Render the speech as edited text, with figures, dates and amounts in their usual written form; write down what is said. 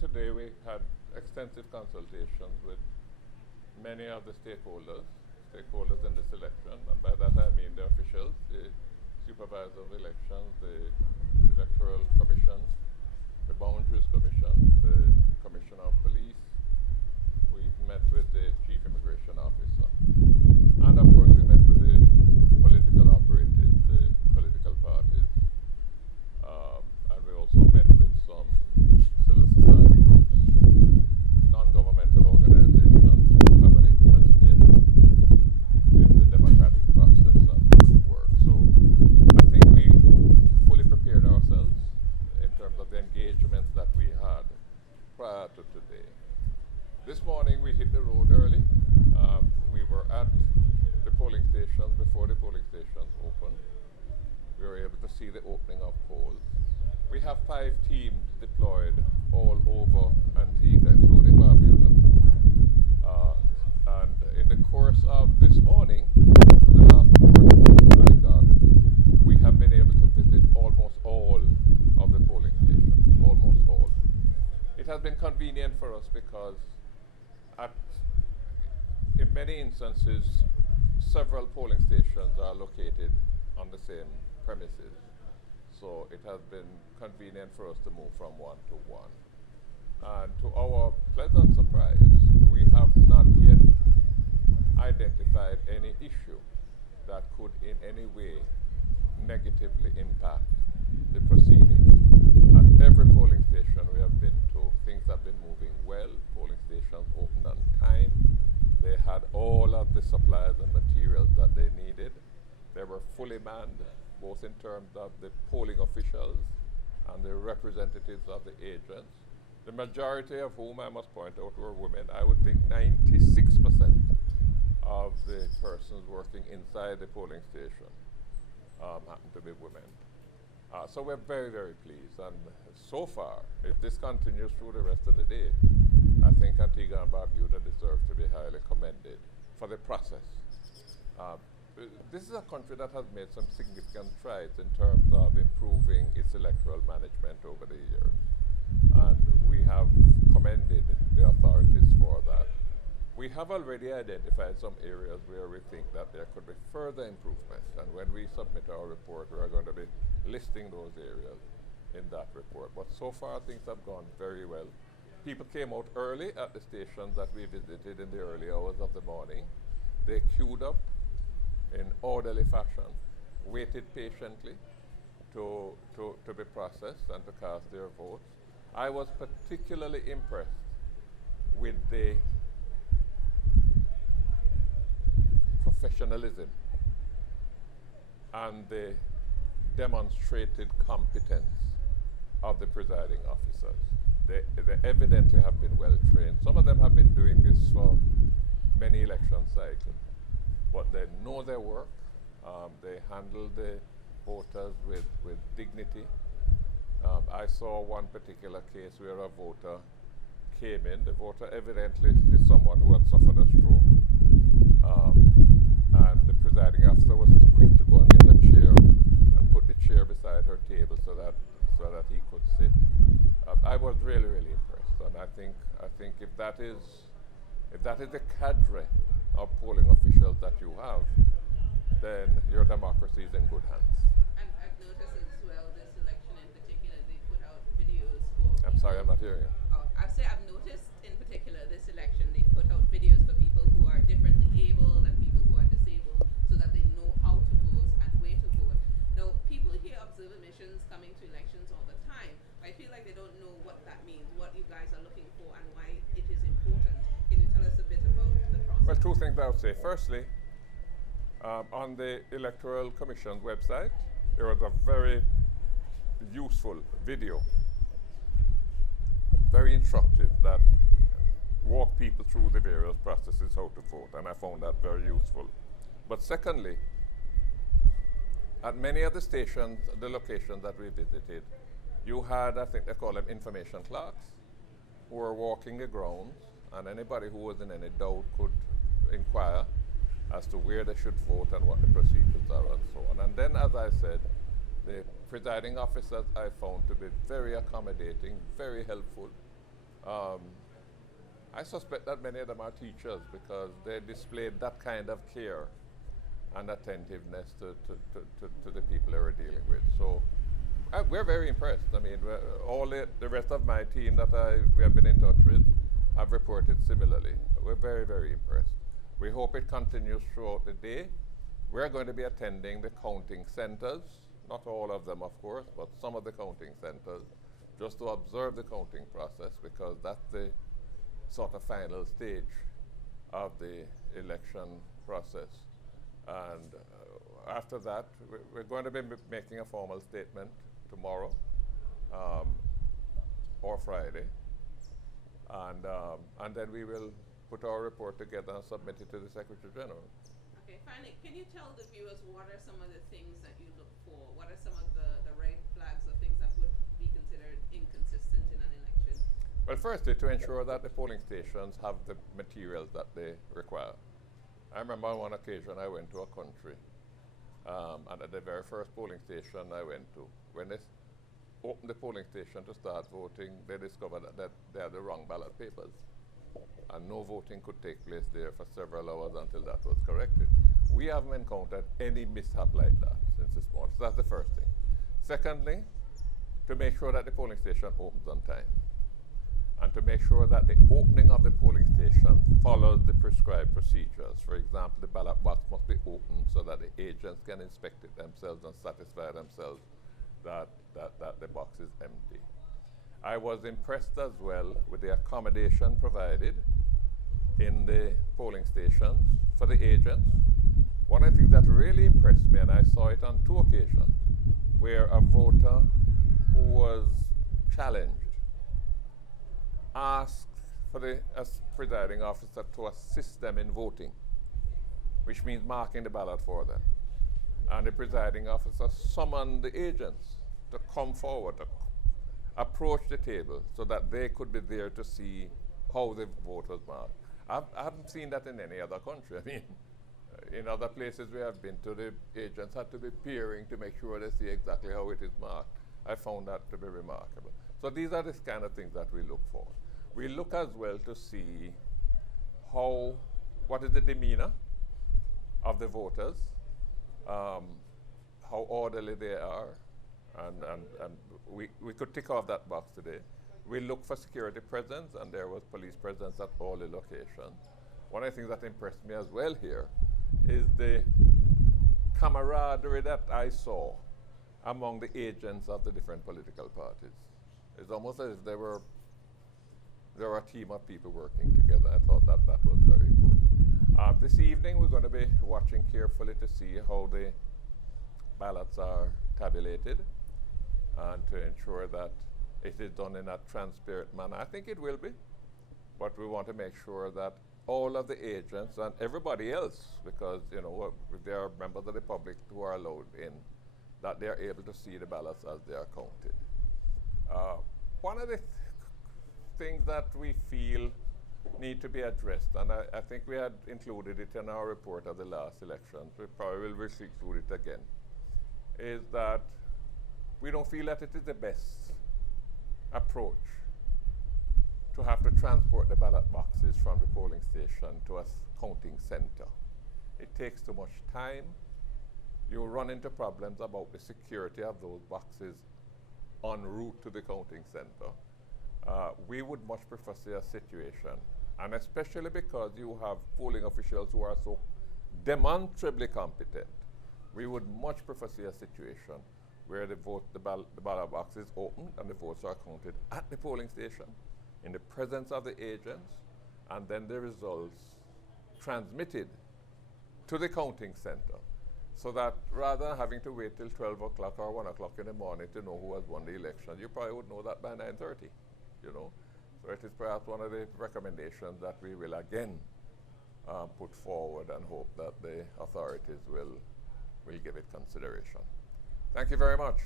today, we had extensive consultations with many of the stakeholders in this election, and by that I mean the officials, the supervisor of elections, the electoral commission, the boundaries commission, the commissioner of police. We met with the chief immigration officer, and of course we met with the political operatives, the political parties, and we also met with some civil society groups, non-governmental organizations who have an interest in the democratic process and how it works. So I think we fully prepared ourselves in terms of the engagements that we had prior to today. This morning we hit the road early. We were at the polling stations before the polling stations opened. We were able to see the opening of polls. We have 5 teams deployed all over Antigua, including Barbuda. And in the course of this morning, to the last report I got, we have been able to visit almost all of the polling stations, almost all. It has been convenient for us because in many instances, several polling stations are located on the same premises. So it has been convenient for us to move from one to one. And to our pleasant surprise, we have not yet identified any issue that could in any way negatively impact the proceedings. At every polling station we have been to, things have been moving well. Polling stations opened on time. They had all of the supplies and materials that they needed. They were fully manned, both in terms of the polling officials and the representatives of the agents, the majority of whom I must point out were women. I would think 96% of the persons working inside the polling station happen to be women. So we're very, very pleased. And so far, if this continues through the rest of the day, I think Antigua and Barbuda deserve to be highly commended for the process. This is a country that has made some significant strides in terms of improving its electoral management over the years. And we have commended the authorities for that. We have already identified some areas where we think that there could be further improvements. And when we submit our report, we are going to be listing those areas in that report. But so far, things have gone very well. People came out early at the stations that we visited in the early hours of the morning. They queued up in orderly fashion, waited patiently to be processed and to cast their votes. I was particularly impressed with the professionalism and the demonstrated competence of the presiding officers. They evidently have been well trained. Some of them have been doing this for many election cycles, but they know their work. They handle the voters with dignity. I saw one particular case where a voter came in. The voter evidently is someone who had suffered a stroke. And the presiding officer was quick to go and get a chair and put the chair beside her table so that he could sit. I was really, really impressed, and I think if that is the cadre of polling officials that you have, then your democracy is in good hands. And I've noticed as well this election in particular, they put out videos for. I'm sorry, I'm not hearing you. Oh, I've noticed in particular this election they put out videos for people who are differently abled and people who are disabled, so that they know how to vote and where to vote. Now, people hear observer missions coming to elections all the time. I feel like they don't know what that means, what you guys are looking for, and why it is important. Can you tell us a bit about the process? Well, 2 things I would say. Firstly, on the Electoral Commission's website, there was a very useful video, very instructive, that walked people through the various processes, how to vote, and I found that very useful. But secondly, at many of the stations, the locations that we visited, you had, I think they call them information clerks, who were walking the grounds, and anybody who was in any doubt could inquire as to where they should vote and what the procedures are and so on. And then, as I said, the presiding officers I found to be very accommodating, very helpful, Um, I suspect that many of them are teachers because they displayed that kind of care and attentiveness to the people they were dealing with. So we're very impressed. I mean, all the rest of my team that we have been in touch with have reported similarly. We're very, very impressed. We hope it continues throughout the day. We're going to be attending the counting centers, not all of them, of course, but some of the counting centers, just to observe the counting process because that's the sort of final stage of the election process. And after that, we're going to be making a formal statement tomorrow or Friday. And then we will put our report together and submit it to the Secretary General. Okay, finally, can you tell the viewers what are some of the things that you look for? What are some of the red flags or things that would be considered inconsistent in an election? Well, firstly, to ensure that the polling stations have the materials that they require. I remember on one occasion I went to a country, and at the very first polling station I went to, when they opened the polling station to start voting, they discovered that they had the wrong ballot papers. And no voting could take place there for several hours until that was corrected. We haven't encountered any mishap like that since this morning. So that's the first thing. Secondly, to make sure that the polling station opens on time. And to make sure that the opening of the polling station follows the prescribed procedures. For example, the ballot box must be opened so that the agents can inspect it themselves and satisfy themselves that the box is empty. I was impressed as well with the accommodation provided in the polling stations for the agents. One of the things that really impressed me, and I saw it on 2 occasions, where a voter who was challenged asked for the presiding officer to assist them in voting, which means marking the ballot for them. And the presiding officer summoned the agents to come forward, to approach the table so that they could be there to see how the vote was marked. I haven't seen that in any other country. I mean, in other places we have been to, the agents had to be peering to make sure they see exactly how it is marked. I found that to be remarkable. So these are the kind of things that we look for. We look as well to see what is the demeanor of the voters, how orderly they are, and we could tick off that box today. We look for security presence, and there was police presence at all the locations. One of the things that impressed me as well here is the camaraderie that I saw among the agents of the different political parties. It's almost as if there were a team of people working together. I thought that was very good. This evening we're going to be watching carefully to see how the ballots are tabulated and to ensure that it is done in a transparent manner. I think it will be, but we want to make sure that all of the agents and everybody else, because if there are members of the public who are allowed in, that they are able to see the ballots as they are counted. One of the things that we feel need to be addressed, and I think we had included it in our report of the last elections, we probably will include it again, is that we don't feel that it is the best approach to have to transport the ballot boxes from the polling station to a counting center. It takes too much time. You run into problems about the security of those boxes en route to the counting center. We would much prefer to see a situation, and especially because you have polling officials who are so demonstrably competent, we would much prefer to see a situation where the ballot box is opened and the votes are counted at the polling station in the presence of the agents, and then the results transmitted to the counting center, so that rather than having to wait till 12 o'clock or 1 o'clock in the morning to know who has won the election, you probably would know that by 9:30, So it is perhaps one of the recommendations that we will again put forward and hope that the authorities will give it consideration. Thank you very much.